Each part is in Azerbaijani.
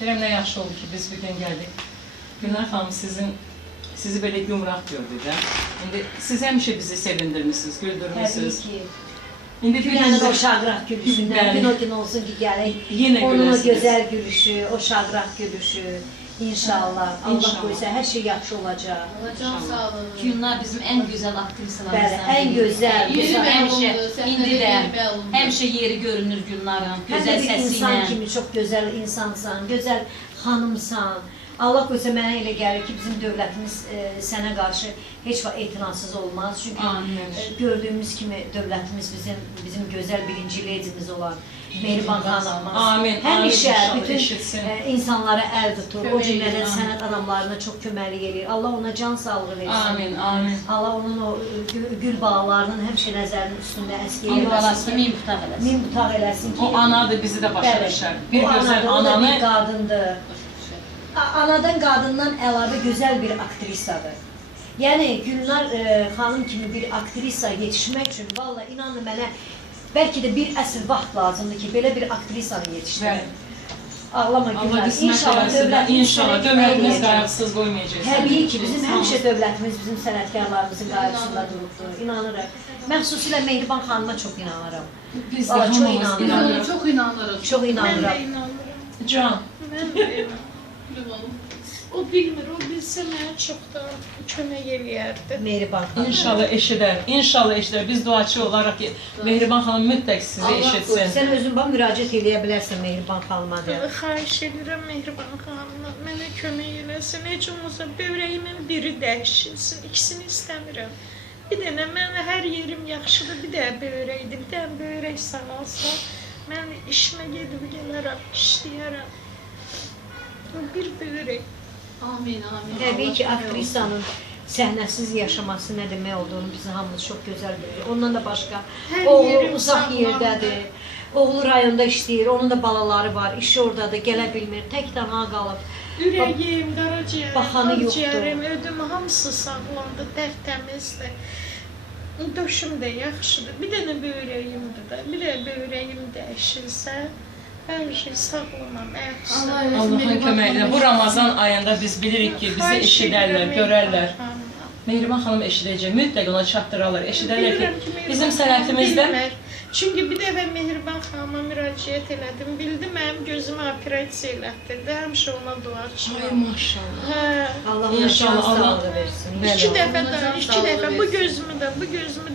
Deyirəm, nə yaxşı oldu ki, biz bir gün gəldik. Gülnar xanım, sizi belə gümrah gördük də. İndi siz həmişə bizi sevindirmişsiniz, güldürmüşsünüz. Təbii ki. İndi Gülənin o şaqraq gülüşündən, gün o gün olsun ki, gələk. Yenə onun o güləsiniz. gözəl gülüşü, o şaqraq gülüşü. İnşallah, Allah qoysa hər şey yaxşı olacaq. Can sağ olun. Gülnar bizim en güzel aktrisalarımızdan. Bəli, ən gözəl. İndi də həmişə yeri görünür Gülnarın. Həm Gözəl də bir səsi insan ilə. kimi çox gözəl insansan, gözəl xanımsan. Allah qoysa mənə elə gəlir ki, bizim dövlətimiz sənə qarşı heç vaxt etinasız olmaz. Çünki gördüyümüz kimi dövlətimiz bizim gözəl birinci ledimiz olan Mehriban xanımız. Amin. Həmişə bütün insanlara əl tutur. O cümlədən sənət adamlarına çox köməklik edir. Allah ona can sağlığı versin. Amin, amin. Allah onun o gül bağlarının həmişə nəzərinin üstündə əskik Min eləsin. balası min butaq eləsin. Min butaq eləsin ki. O anadır, bizi də başa düşər. Bir o gözəl anadır, o da ananı... bir qadındır. Anadan, qadından əlavə gözəl bir aktrisadır. Yəni, Gülnar xanım kimi bir aktrisa yetişmək üçün, valla inanın mənə, bəlkə də bir əsr vaxt lazımdır ki, belə bir aktrisanı yetişdirir. Ağlama Gülnar. İnşallah dövlətimiz qayğısız qoymayacaqsın. Təbii ki, bizim həmişə dövlətimiz bizim sənətkarlarımızın qayğısında durubdur. İnanırıq. Mən xüsusilə Mehriban xanıma çox inanıram. Biz də hamımız inanırıq. Çox inanırıq. Çox inanıram. Mən də inanıram. Can. Mən də inanıram. O bilmir, o bilsə mənə çox da kömək eləyərdi. Mehriban xanım. İnşallah eşidər, inşallah eşidər. Biz duaçı olaraq ki, Mehriban xanım mütləq sizi eşitsin. Sən özün bana müraciət edə bilərsən Mehriban xanıma deyə. Xahiş edirəm Mehriban xanımdan mənə kömək eləsin. Heç olmasa bövrəyimin biri dəyişilsin, ikisini istəmirəm. Bir dənə mən hər yerim yaxşıdır, bir də bövrəkdir, bir dənə bövrək sağalsa, mən işimə gedib gələrəm, işləyərəm. Bir bövrək. Amin, amin. Təbii ki, aktrisanın səhnəsiz yaşaması nə demək olduğunu bizim hamımız çox gözəl bilir. Ondan da başqa, oğlu uzaq yerdədir, oğlu rayonda işləyir, onun da balaları var, işi oradadır, gələ bilmir, tək tənha qalıb. Ürəyim, qaraciyərim, Baxanı yoxdur. akciyərim, ödüm hamısı sağlamdır, tərtəmizdir. Döşüm də yaxşıdır, bir dənə bövrəyimdir də, bir də bövrəyim dəyişilsə, hər şey sağlamam, əxsə. Allah'ın köməklə. Bu Ramazan ayında biz bilirik ki, bizi eşidərlər, görərlər. Mehriban xanım eşidəcək, mütləq ona çatdırarlar, eşidərlər ki, bizim sənətimizdə... Çünki bir dəfə Mehriban xanıma müraciət elədim, bildi mənim gözümü operasiya elətdirdi, həmişə ona dua Ay çıxıram. maşallah. Allah ona can sağlığı versin. İki dəfə bu gözümü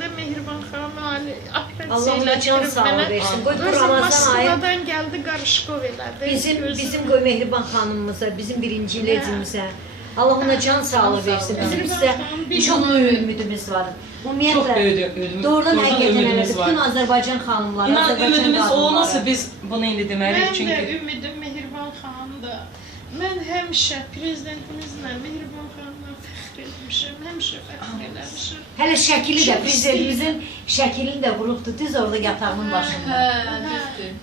də Mehriban xanıma operasiya Allah ona can elətdirib sağlığı mənə. versin. Qoy bu Özüm Ramazan ayı Moskvadan gəldi, qarışqov elədi. bizim qoy Mehriban xanımımıza, bizim birinci ledimizə Allah ona can sağlığı versin. Bizim sizə çox böyük ümidimiz var. Çox Ümumiyyətlə, böyük doğrudan həqiqətən elə ümidimiz bütün var. Azərbaycan xanımları, İnan, Azərbaycan ümidimiz olmasa qadınları. biz bunu indi deməliyik Mən də çünki... ümidim Mehriban xanımda. Mən həmişə prezidentimizlə, Mehriban xanımla fəxr etmişəm, həmişə fəxr eləmişəm. Hələ şəkili də, prezidentimizin şəklini də vurubdur, düz orada yatağının başında.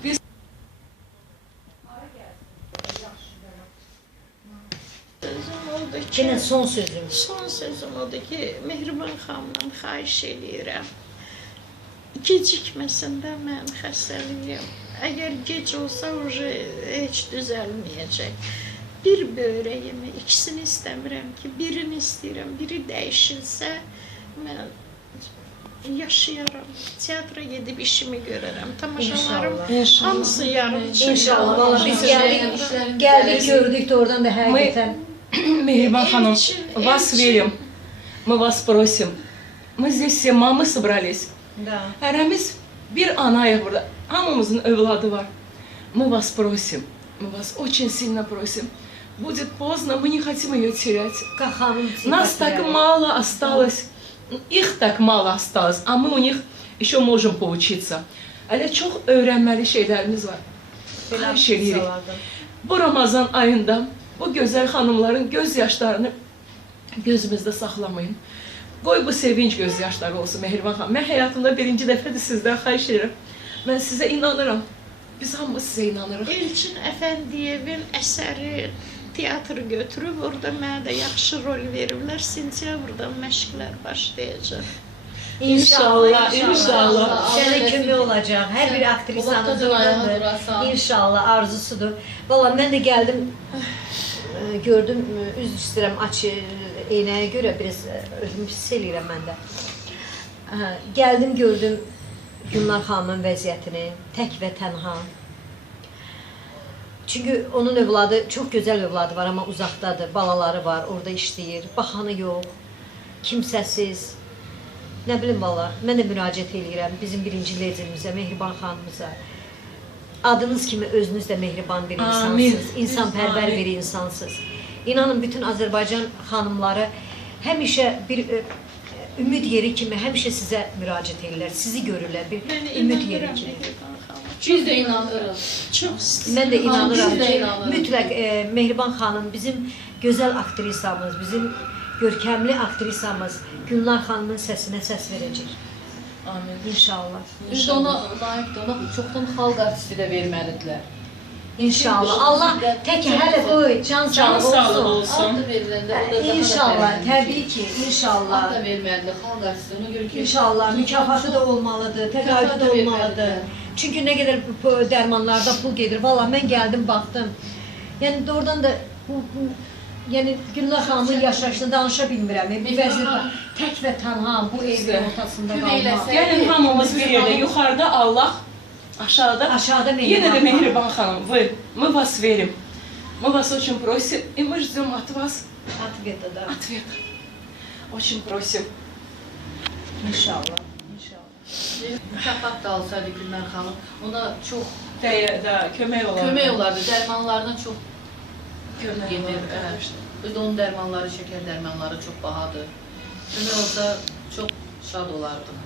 Düzdür. Sözüm oldu ki, Yenə son sözüm. son sözüm odur ki, Mehriban xanımdan xahiş eləyirəm. Gecikməsin də mənim xəstəliyim. Əgər gec olsa, heç düzəlməyəcək. Bir bövrəyimi, ikisini istəmirəm ki, birini istəyirəm, biri dəyişilsə, mən yaşayaram. Teatra gedib işimi görərəm. Tamaşalarım hamısı yarım çıxır. İnşallah. Valla biz gəldik, gördük de oradan da həqiqətən. Мehрибан ханым, вас верим, мы вас просим. Мы здесь все мамы собрались. Hərəmiz bir anayıq burada. Hamımızın övladı var. Мы вас просим, мы вас очень сильно просим. Будет поздно, мы не хотим ее терять. Нас так мало осталось, их так mало осталось, а мы у них еще можем поучиться. Hələ çox öyrənməli şeylərimiz var. Xahiş edirik. Bu Ramazan ayında bu gözəl xanımların göz yaşlarını gözümüzdə saxlamayın. Qoy bu sevinç göz yaşları olsun Mehriban xanım. Mən həyatımda birinci dəfədir sizdən xahiş edirəm. Mən sizə inanıram. Biz hamımız sizə inanırıq. Elçin Əfəndiyevin əsəri teatr götürüb, orada mənə də yaxşı rol veriblər. Sentyabrdan məşqlər başlayacaq. İnşallah, inşallah. Sənə kömək olacaq. Hər bir aktrisanın Qulaqdacan ayağına zorundadır. durasan. İnşallah arzusudur. Valla mən də gəldim, gördüm, üzr istəyirəm açı eynəyə görə biraz özümü hiss eləyirəm mən də. Gəldim, gördüm Gülnar xanımın vəziyyətini, tək və tənha. Çünki onun övladı, çox gözəl övladı var, amma uzaqdadır, balaları var, orada işləyir, baxanı yox, kimsəsiz. Nə bilim valla, mən də müraciət edirəm bizim birinci leydimizə, Mehriban xanımıza. Adınız kimi özünüz də mehriban bir insansınız, insanpərvər bir insansınız. İnanın, bütün Azərbaycan xanımları həmişə bir ümid yeri kimi həmişə sizə müraciət edirlər, sizi görürlər bir ümid yeri kimi. Biz də inanırıq. Çox istəyirəm. Mən də inanıram Biz də ki, inanırıq. mütləq Mehriban xanım bizim gözəl aktrisamız, bizim görkəmli aktrisamız Gülnar xanımın səsinə səs verəcək. Amin. İnşallah. Biz də ona layiqdir, ona çoxdan xalq artisti də verməlidirlər. İnşallah. Allah tək hələ qoy, can Can sağlığı sağlığı olsun. olsun. Ad da veriləndə o da daha da İnşallah, verməlidir. təbii ki, Ad inşallah. da verməlidir xalq artisti. Ona görə ki, İnşallah mükafatı da olmalıdır, təqaüdü də olmalıdır. Çünki nə qədər dərmanlarda pul gedir. Valla mən gəldim, baxdım. Yəni doğrudan da bu yəni Gülnar xanımın yaşayışını danışa bilmirəm. Bu vəziyyətdə tək və tənha bu evin ortasında Kömək qalmaq. eləsə- Gəlin hamımız bir yerdə, yuxarıda Allah, aşağıda Aşağıda Yenə də Mehriban. Mehriban xanım, мы вас верим. Мы вас очень просим, и мы ждем от вас Atvěta da. ответ. Очень просим. İnşallah. İnşallah. mükafat da alsaydı Gülnar xanım, ona çox Kömək olardı. kömək olardı. Dərmanlarına çox Kömək gedir. olardı. Bir də onun dərmanları, şəkər dərmanları çox bahadır. Kömək olsa çox şad olardım.